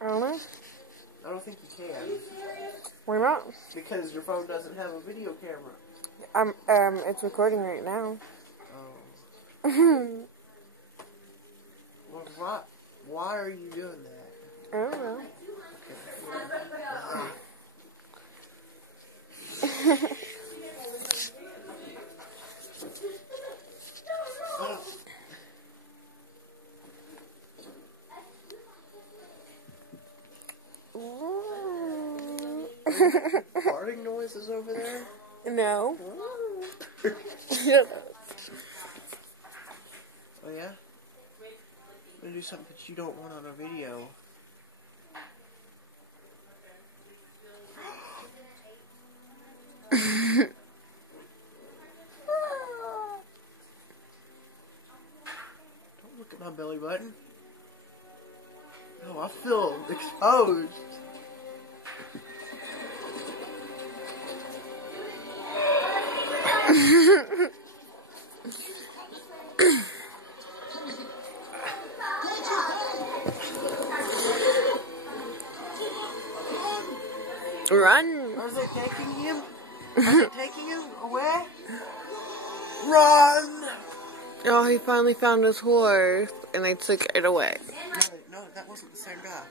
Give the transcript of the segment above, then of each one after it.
I don't know. I don't think you can. Why not? Because your phone doesn't have a video camera. It's recording right now. Oh. Well, why are you doing that? I don't know. Farting noises over there? No. Oh yeah? I'm gonna do something that you don't want on a video. Don't look at my belly button. Oh, I feel exposed. Run! Are they taking him? Are they taking him away? Run! Oh, he finally found his horse, and they took it away. No, that wasn't the same guy.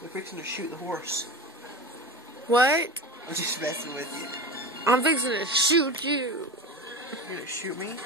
They're fixing to shoot the horse. What? I'm just messing with you. I'm fixing to shoot you. You're gonna shoot me?